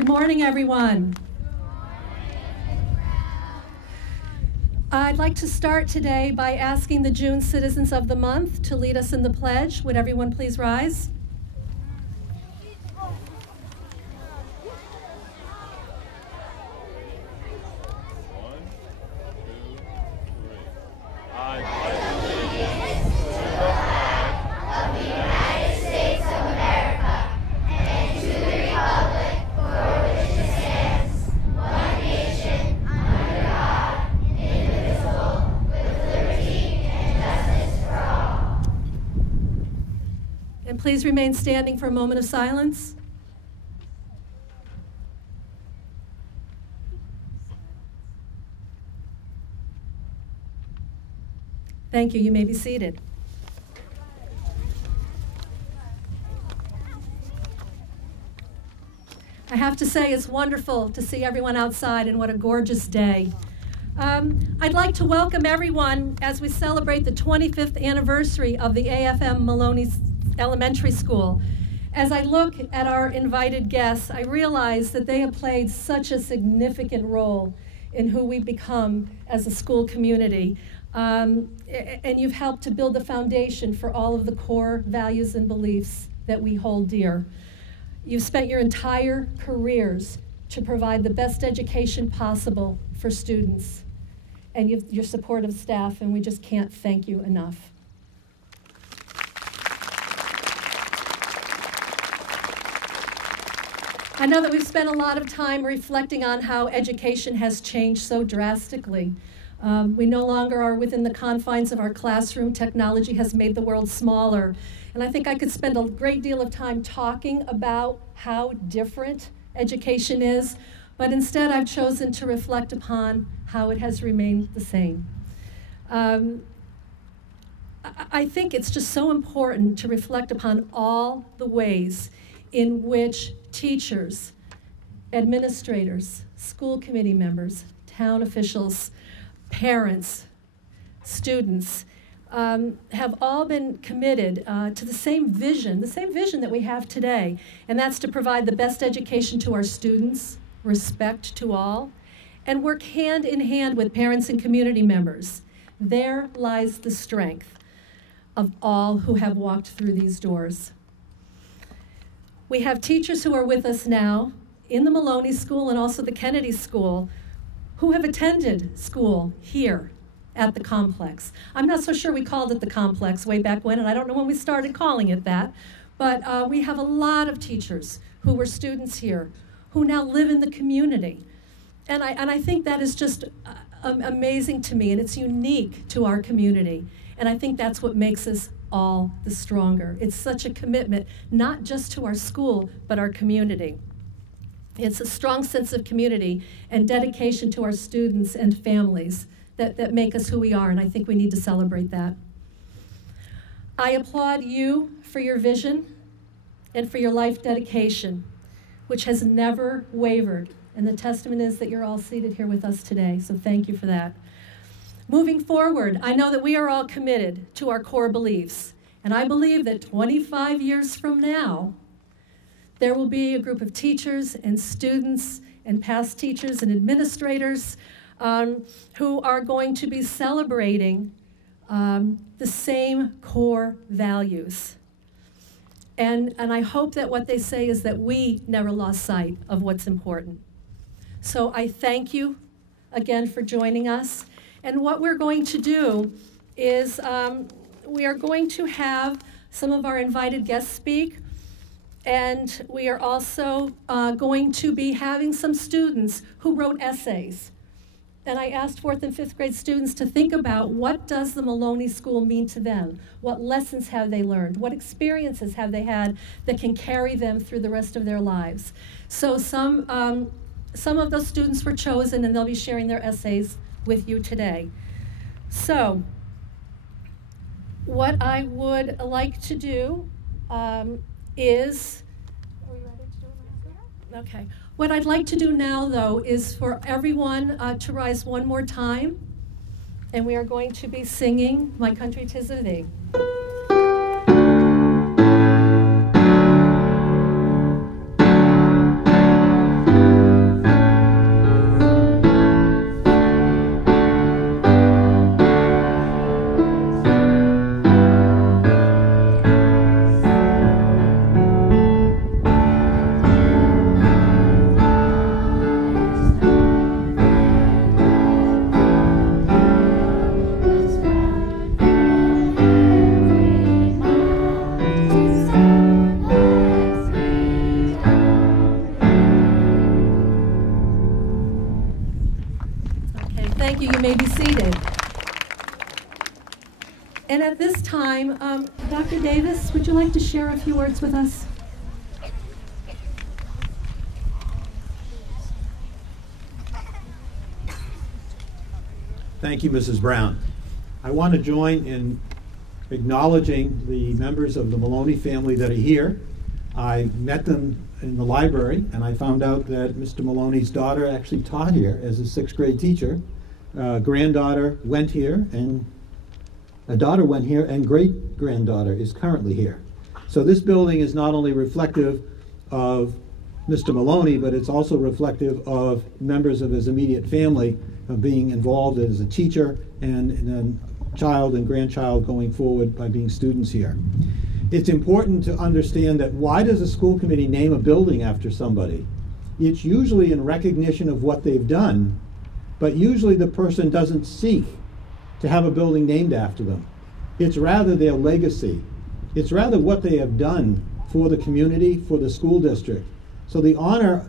Good morning, everyone. I'd like to start today by asking the June Citizens of the Month to lead us in the pledge. Would everyone please rise? Please remain standing for a moment of silence. Thank you. You may be seated. I have to say it's wonderful to see everyone outside, and what a gorgeous day. I'd like to welcome everyone as we celebrate the 25th anniversary of the AFM Maloney Elementary School. As I look at our invited guests, I realize that they have played such a significant role in who we've become as a school community. And you've helped to build the foundation for all of the core values and beliefs that we hold dear. You've spent your entire careers to provide the best education possible for students, and your supportive staff, and we just can't thank you enough. I know that we've spent a lot of time reflecting on how education has changed so drastically. We no longer are within the confines of our classroom. Technology has made the world smaller. And I think I could spend a great deal of time talking about how different education is, but instead I've chosen to reflect upon how it has remained the same. I think it's just so important to reflect upon all the ways in which teachers, administrators, school committee members, town officials, parents, students have all been committed to the same vision that we have today, and that's to provide the best education to our students, respect to all, and work hand in hand with parents and community members. There lies the strength of all who have walked through these doors. We have teachers who are with us now in the Maloney School and also the Kennedy School who have attended school here at the complex. I'm not so sure we called it the complex way back when, and I don't know when we started calling it that, but we have a lot of teachers who were students here who now live in the community. And I think that is just amazing to me, and it's unique to our community. And I think that's what makes us all the stronger. It's such a commitment, not just to our school, but our community. It's a strong sense of community and dedication to our students and families that make us who we are, and I think we need to celebrate that. I applaud you for your vision and for your life dedication, which has never wavered, and the testament is that you're all seated here with us today, so thank you for that. Moving forward, I know that we are all committed to our core beliefs, and I believe that 25 years from now, there will be a group of teachers and students and past teachers and administrators who are going to be celebrating the same core values. And I hope that what they say is that we never lost sight of what's important. So I thank you again for joining us. And what we're going to do is we are going to have some of our invited guests speak, and we are also going to be having some students who wrote essays. And I asked 4th and 5th grade students to think about, what does the Maloney School mean to them? What lessons have they learned? What experiences have they had that can carry them through the rest of their lives? So some of those students were chosen, and they'll be sharing their essays with you today. So what I would like to do is, are we ready to do it? Okay. What I'd like to do now, though, is for everyone to rise one more time, and we are going to be singing My Country 'Tis of Thee. Thank you. You may be seated. And at this time, Dr. Davis, would you like to share a few words with us? Thank you, Mrs. Brown. I want to join in acknowledging the members of the Maloney family that are here. I met them in the library, and I found out that Mr. Maloney's daughter actually taught here as a 6th grade teacher. Granddaughter went here, and a daughter went here, and great-granddaughter is currently here. So this building is not only reflective of Mr. Maloney, but it's also reflective of members of his immediate family of being involved as a teacher and a child and grandchild going forward by being students here. It's important to understand that why does a school committee name a building after somebody? It's usually in recognition of what they've done, but usually the person doesn't seek to have a building named after them. It's rather their legacy. It's rather what they have done for the community, for the school district. So the honor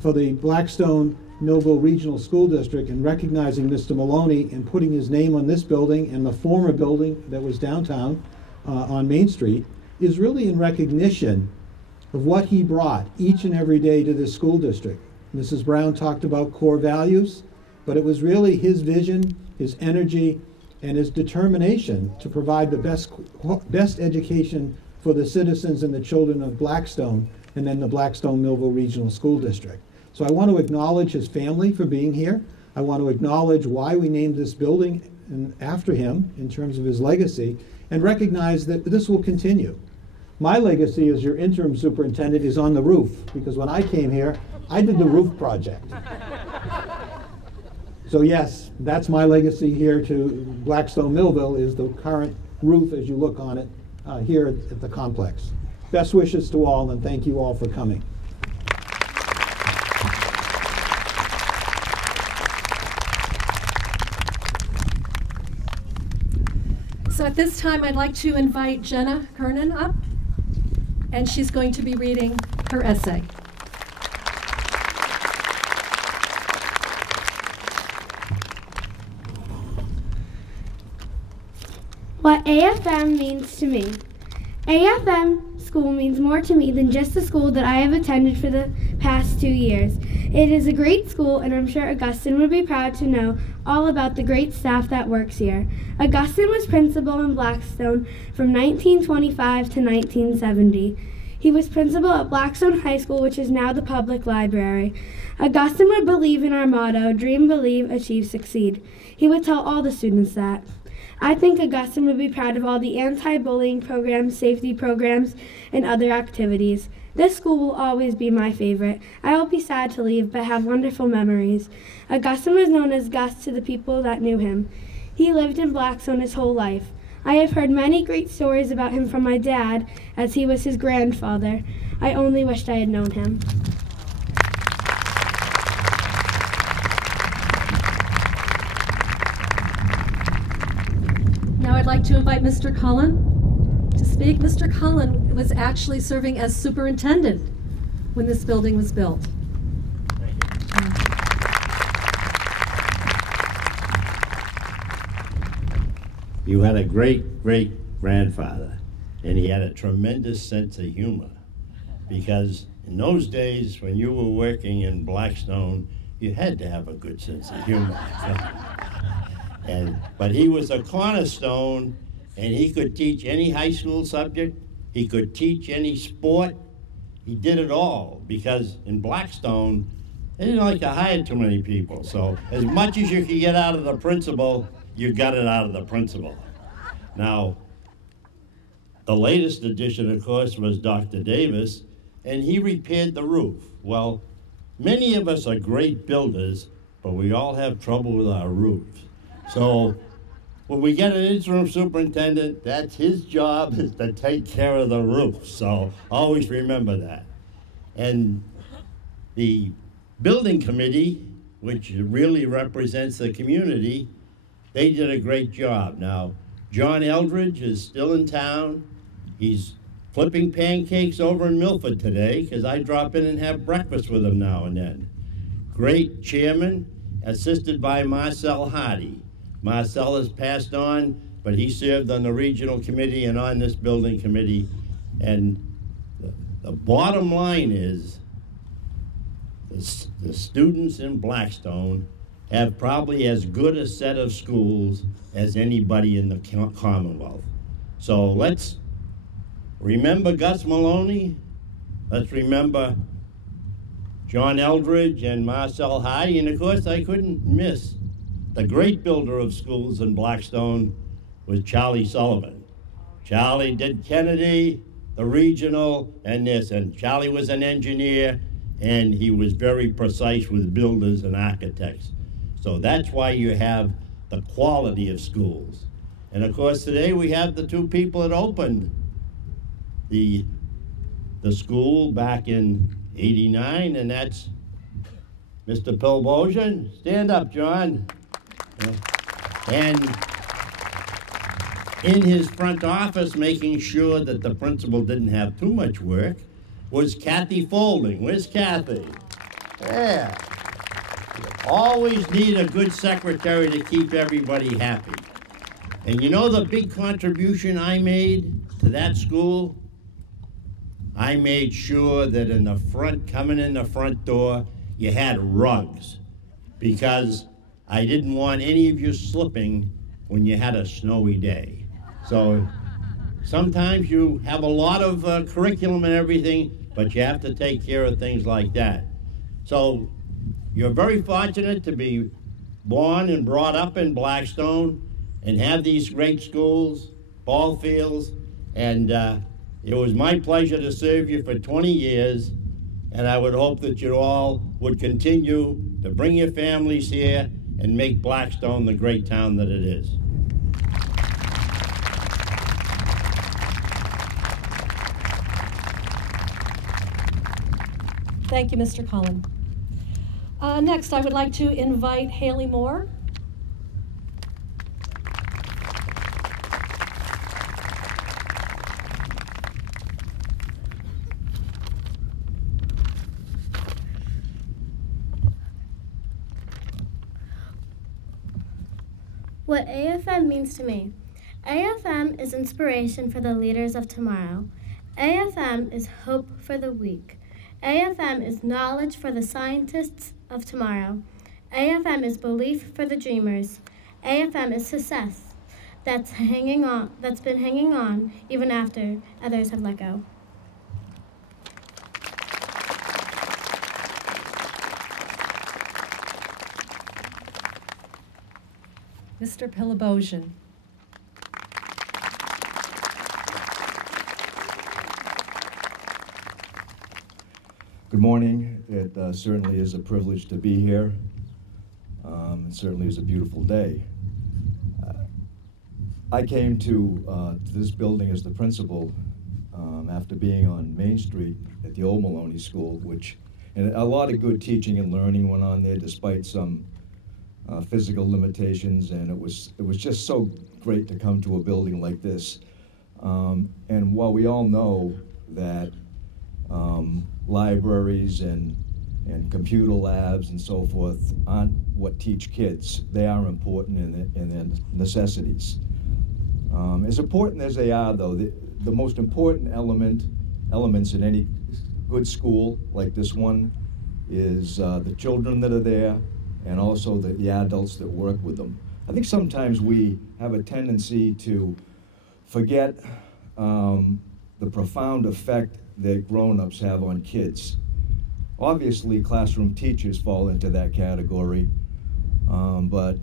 for the Blackstone Millville Regional School District in recognizing Mr. Maloney and putting his name on this building and the former building that was downtown on Main Street is really in recognition of what he brought each and every day to this school district. Mrs. Brown talked about core values, but it was really his vision, his energy, and his determination to provide the best education for the citizens and the children of Blackstone and then the Blackstone Millville Regional School District. So I want to acknowledge his family for being here. I want to acknowledge why we named this building after him in terms of his legacy, and recognize that this will continue. My legacy as your interim superintendent is on the roof, because when I came here, I did the roof project. So yes, that's my legacy here to Blackstone Millville, is the current roof as you look on it here at the complex. Best wishes to all, and thank you all for coming. So at this time, I'd like to invite Jenna Kearnan up, and she's going to be reading her essay. What AFM means to me. AFM school means more to me than just the school that I have attended for the past 2 years. It is a great school, and I'm sure Augustine would be proud to know all about the great staff that works here. Augustine was principal in Blackstone from 1925 to 1970. He was principal at Blackstone High School, which is now the public library. Augustine would believe in our motto, dream, believe, achieve, succeed. He would tell all the students that. I think Augustine would be proud of all the anti-bullying programs, safety programs, and other activities. This school will always be my favorite. I will be sad to leave, but have wonderful memories. Augustine was known as Gus to the people that knew him. He lived in Blackstone his whole life. I have heard many great stories about him from my dad, as he was his grandfather. I only wished I had known him. Now I'd like to invite Mr. Cullen to speak. Mr. Cullen was actually serving as superintendent when this building was built. You had a great-great-grandfather, and he had a tremendous sense of humor, because in those days when you were working in Blackstone, you had to have a good sense of humor. But he was a cornerstone, and he could teach any high school subject. He could teach any sport. He did it all, because in Blackstone, they didn't like to hire too many people. So as much as you could get out of the principal, you got it out of the principal. Now, the latest addition, of course, was Dr. Davis, and he repaired the roof. Well, many of us are great builders, but we all have trouble with our roofs. So when we get an interim superintendent, that's his job, is to take care of the roof. So always remember that. And the building committee, which really represents the community, they did a great job. Now, John Eldridge is still in town. He's flipping pancakes over in Milford today, because I drop in and have breakfast with him now and then. Great chairman. assisted by Marcel Hardy. Marcel has passed on, but he served on the regional committee and on this building committee. And the bottom line is the students in Blackstone have probably as good a set of schools as anybody in the Commonwealth. So let's remember Gus Maloney. Let's remember John Eldridge and Marcel Hardy. And of course, I couldn't miss the great builder of schools in Blackstone was Charlie Sullivan. Charlie did Kennedy, the regional, and this. And Charlie was an engineer, and he was very precise with builders and architects. So that's why you have the quality of schools. And of course, today we have the two people that opened the school back in '89, and that's Mr. Pilbozian. Stand up, John. And in his front office, making sure that the principal didn't have too much work, was Kathy Folding. Where's Kathy? Yeah. Always need a good secretary to keep everybody happy. And you know the big contribution I made to that school? I made sure that in the front, coming in the front door, you had rugs, because I didn't want any of you slipping when you had a snowy day. So sometimes you have a lot of curriculum and everything, but you have to take care of things like that. So you're very fortunate to be born and brought up in Blackstone and have these great schools, ball fields, and it was my pleasure to serve you for 20 years, and I would hope that you all would continue to bring your families here and make Blackstone the great town that it is. Thank you, Mr. Cullen. Next, I would like to invite Haley Moore. What AFM means to me. AFM is inspiration for the leaders of tomorrow. AFM is hope for the weak. AFM is knowledge for the scientists of tomorrow. AFM is belief for the dreamers. AFM is success that's been hanging on even after others have let go. Mr. Pilbozian. Good morning. It certainly is a privilege to be here. It certainly is a beautiful day. I came to this building as the principal after being on Main Street at the old Maloney School, and a lot of good teaching and learning went on there despite some physical limitations, and it was just so great to come to a building like this. And while we all know that libraries and computer labs and so forth aren't what teach kids, they are important in their necessities. As important as they are, though, the most important elements in any good school like this one is the children that are there, and also the adults that work with them. I think sometimes we have a tendency to forget the profound effect that grown-ups have on kids. Obviously, classroom teachers fall into that category, but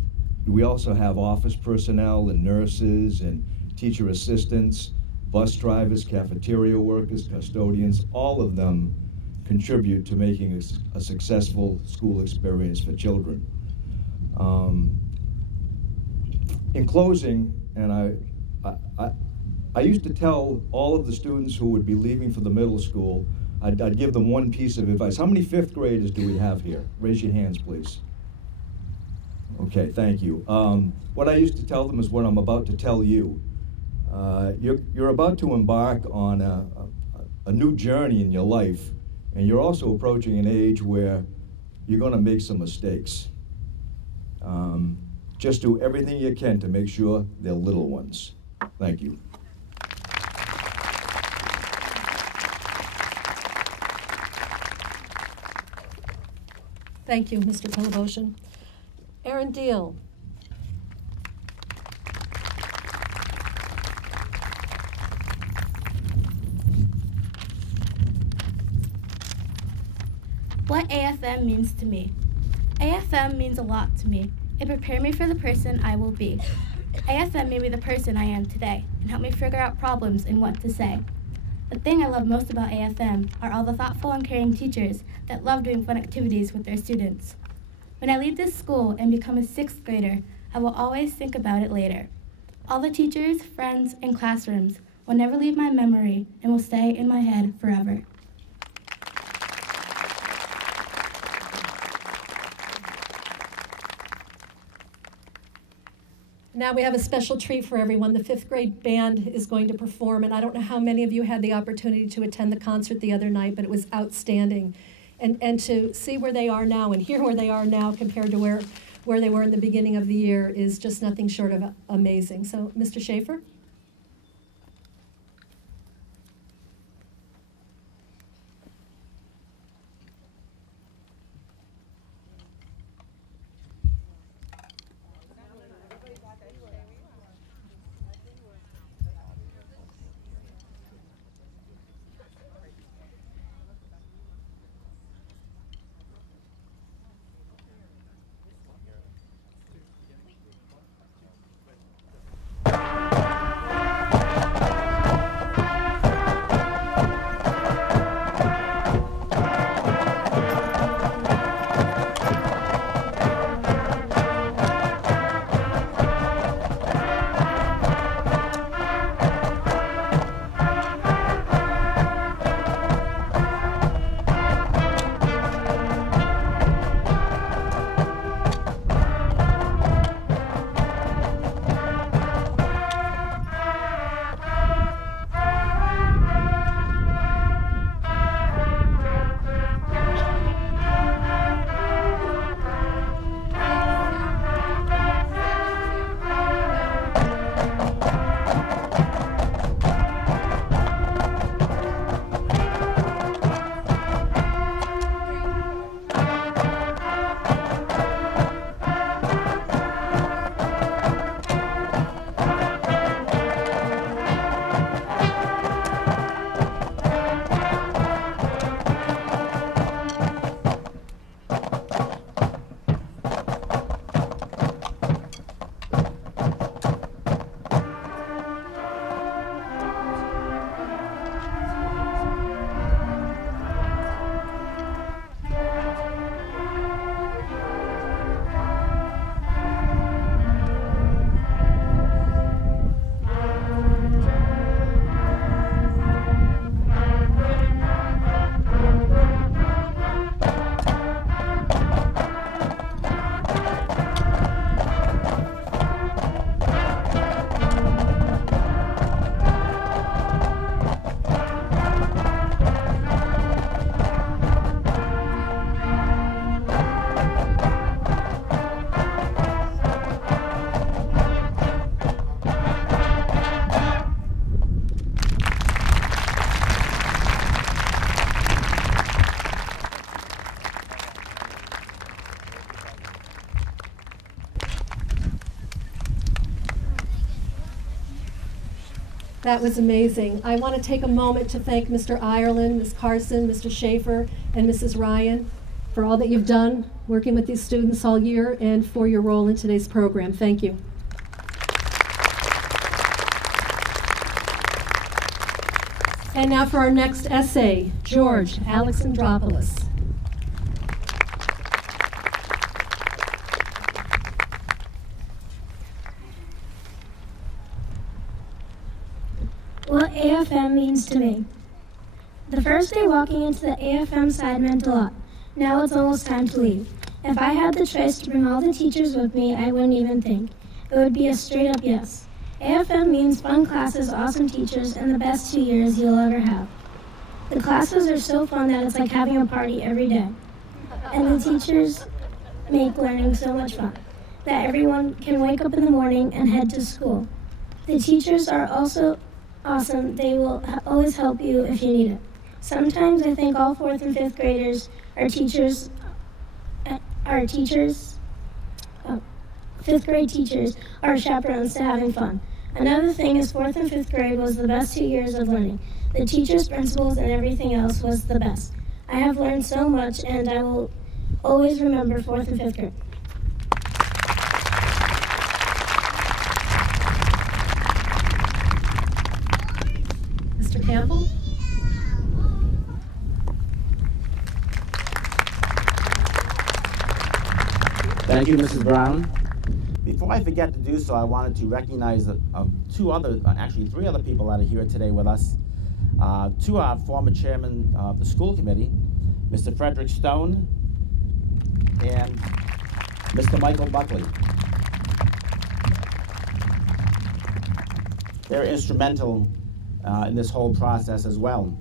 we also have office personnel and nurses and teacher assistants, bus drivers, cafeteria workers, custodians. All of them contribute to making a successful school experience for children. In closing, and I used to tell all of the students who would be leaving for the middle school, I'd give them one piece of advice. How many fifth graders do we have here? Raise your hands, please. Okay, thank you. What I used to tell them is what I'm about to tell you. You're about to embark on a new journey in your life, and you're also approaching an age where you're going to make some mistakes. Just do everything you can to make sure they're little ones. Thank you. Thank you, Mr. Piliboshin. Erin Diehl. What AFM means to me. AFM means a lot to me. It prepared me for the person I will be. AFM made me the person I am today and helped me figure out problems and what to say. The thing I love most about AFM are all the thoughtful and caring teachers that love doing fun activities with their students. When I leave this school and become a 6th grader, I will always think about it later. All the teachers, friends, and classrooms will never leave my memory and will stay in my head forever. Now we have a special treat for everyone. The 5th grade band is going to perform, and I don't know how many of you had the opportunity to attend the concert the other night, but it was outstanding. And to see where they are now and hear where they are now compared to where they were in the beginning of the year is just nothing short of amazing. So, Mr. Schaefer? That was amazing. I want to take a moment to thank Mr. Ireland, Ms. Carson, Mr. Schaefer, and Mrs. Ryan for all that you've done working with these students all year and for your role in today's program. Thank you. And now for our next essay, George Alexandropoulos. What AFM means to me. The first day walking into the AFM side meant a lot. Now it's almost time to leave. If I had the choice to bring all the teachers with me, I wouldn't even think. It would be a straight up yes. AFM means fun classes, awesome teachers, and the best 2 years you'll ever have. The classes are so fun that it's like having a party every day. And the teachers make learning so much fun. that everyone can wake up in the morning and head to school. The teachers are also awesome. They will always help you if you need it. Sometimes I think all 4th and 5th graders are teachers. 5th grade teachers are chaperones to having fun. Another thing is 4th and 5th grade was the best 2 years of learning. The teachers, principals, and everything else was the best. I have learned so much, and I will always remember 4th and 5th grade. Mr. Campbell? Thank you, Mrs. Brown. Before I forget to do so, I wanted to recognize three other people that are here today with us. Two are former chairman of the school committee, Mr. Frederick Stone and Mr. Michael Buckley. They're instrumental in this whole process as well.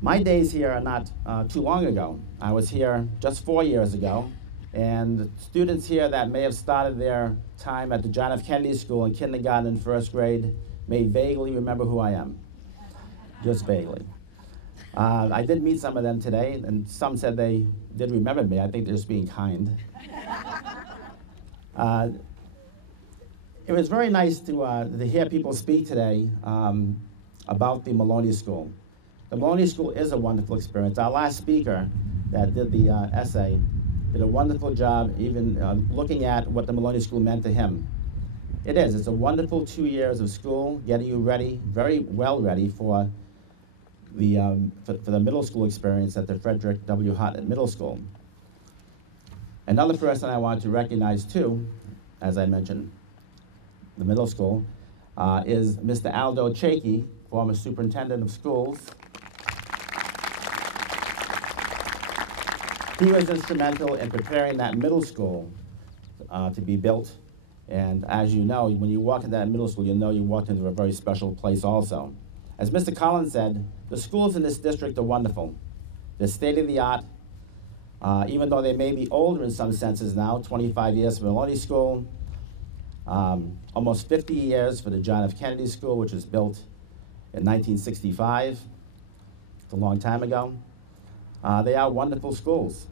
My days here are not too long ago. I was here just 4 years ago, and students here that may have started their time at the John F. Kennedy School in kindergarten and 1st grade may vaguely remember who I am, just vaguely. I did meet some of them today, and some said they did remember me. I think they're just being kind. It was very nice to hear people speak today about the Maloney School. The Maloney School is a wonderful experience. Our last speaker that did the essay did a wonderful job even looking at what the Maloney School meant to him. It is. It's a wonderful 2 years of school, getting you ready, very well ready for the middle school experience at the Frederick W. Hartnett Middle School. Another person I want to recognize too, as I mentioned, the middle school, is Mr. Aldo Chakey, former superintendent of schools. He was instrumental in preparing that middle school to be built. And as you know, when you walk into that middle school, you know you walked into a very special place also. As Mr. Collins said, the schools in this district are wonderful. They're state-of-the-art, even though they may be older in some senses now, 25 years for Maloney School, almost 50 years for the John F. Kennedy School, which was built in 1965. It's a long time ago. They are wonderful schools.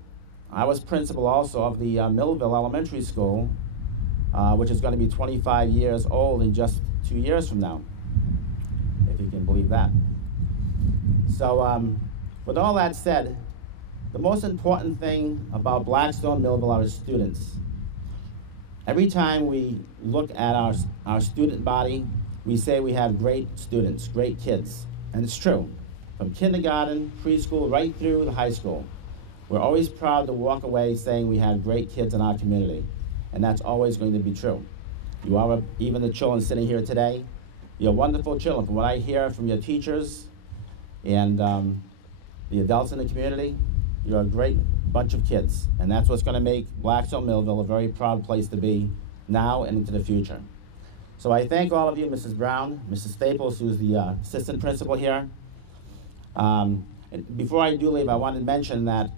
I was principal also of the Millville Elementary School, which is going to be 25 years old in just 2 years from now, if you can believe that. So with all that said, the most important thing about Blackstone Millville are its students. Every time we look at our student body, we say we have great students, great kids, and it's true. From kindergarten, preschool, right through the high school. We're always proud to walk away saying we have great kids in our community, and that's always going to be true. You are, even the children sitting here today, you're wonderful children. From what I hear from your teachers and the adults in the community, you're a great bunch of kids, and that's what's going to make Blackstone Millville a very proud place to be now and into the future. So I thank all of you, Mrs. Brown, Mrs. Staples, who's the assistant principal here. And before I do leave, I want to mention that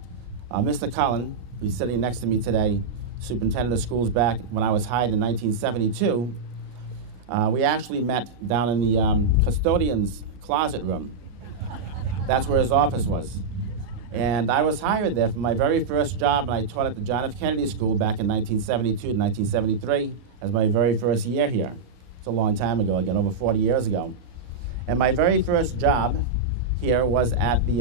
Mr. Cullen, who's sitting next to me today, superintendent of schools back when I was hired in 1972, we actually met down in the custodian's closet room. That's where his office was. And I was hired there for my very first job, and I taught at the John F. Kennedy School back in 1972 and 1973 as my very first year here. It's a long time ago, again, over 40 years ago. And my very first job here was at the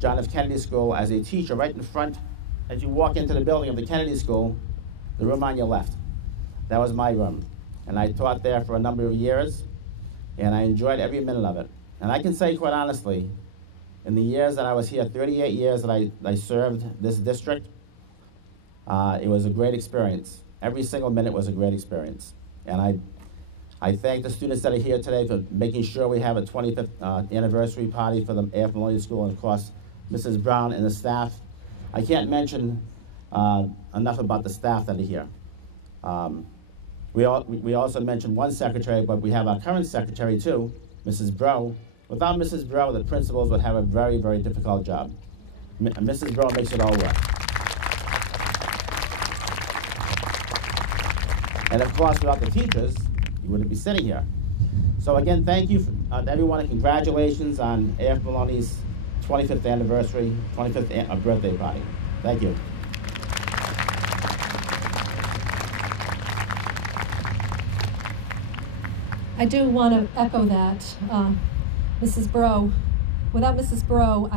John F. Kennedy School as a teacher, right in front, as you walk into the building of the Kennedy School, the room on your left. That was my room. And I taught there for a number of years, and I enjoyed every minute of it. And I can say quite honestly, in the years that I was here, 38 years that I served this district, it was a great experience. Every single minute was a great experience. And I thank the students that are here today for making sure we have a 25th anniversary party for the AFM Maloney School, and of course, Mrs. Brown and the staff. I can't mention enough about the staff that are here. We also mentioned one secretary, but we have our current secretary too, Mrs. Bro. Without Mrs. Bro, the principals would have a very, very difficult job. Mrs. Bro makes it all work. And of course, without the teachers, you wouldn't be sitting here. So again, thank you to everyone, and congratulations on A.F. Maloney's 25th anniversary, 25th birthday party. Thank you. I do want to echo that, Mrs. Bro. Without Mrs. Bro,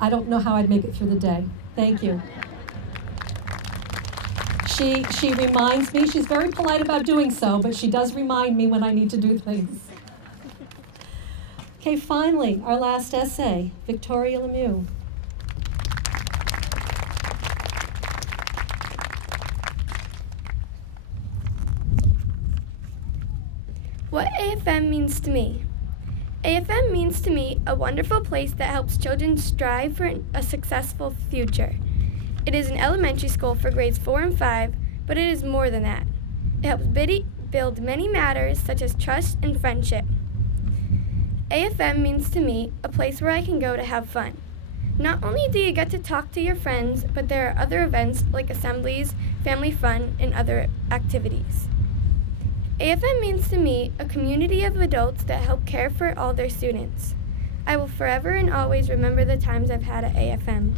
I don't know how I'd make it through the day. Thank you. She reminds me, she's very polite about doing so, but she does remind me when I need to do things. Okay, finally, our last essay, Victoria Lemieux. What AFM means to me. AFM means to me a wonderful place that helps children strive for a successful future. It is an elementary school for grades 4 and 5, but it is more than that. It helps build many matters such as trust and friendship. AFM means to me a place where I can go to have fun. Not only do you get to talk to your friends, but there are other events like assemblies, family fun, and other activities. AFM means to me a community of adults that help care for all their students. I will forever and always remember the times I've had at AFM.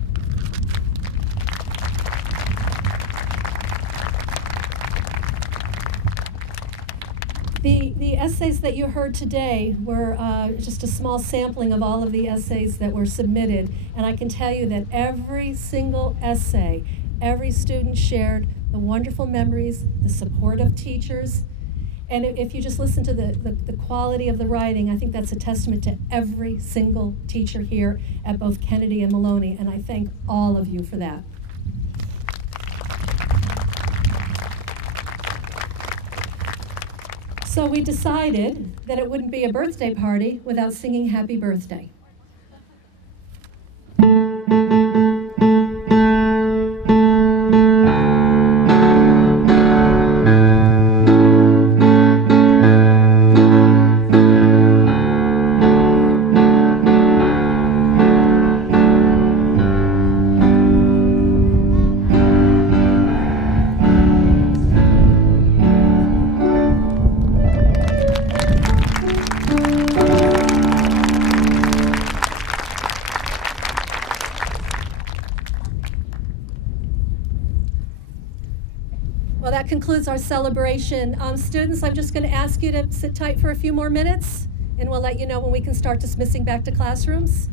The essays that you heard today were just a small sampling of all of the essays that were submitted, and I can tell you that every single essay, every student shared the wonderful memories, the support of teachers, and if you just listen to the quality of the writing, I think that's a testament to every single teacher here at both Kennedy and Maloney, and I thank all of you for that. So we decided that it wouldn't be a birthday party without singing Happy Birthday. Well, that concludes our celebration. Students, I'm just going to ask you to sit tight for a few more minutes, and we'll let you know when we can start dismissing back to classrooms.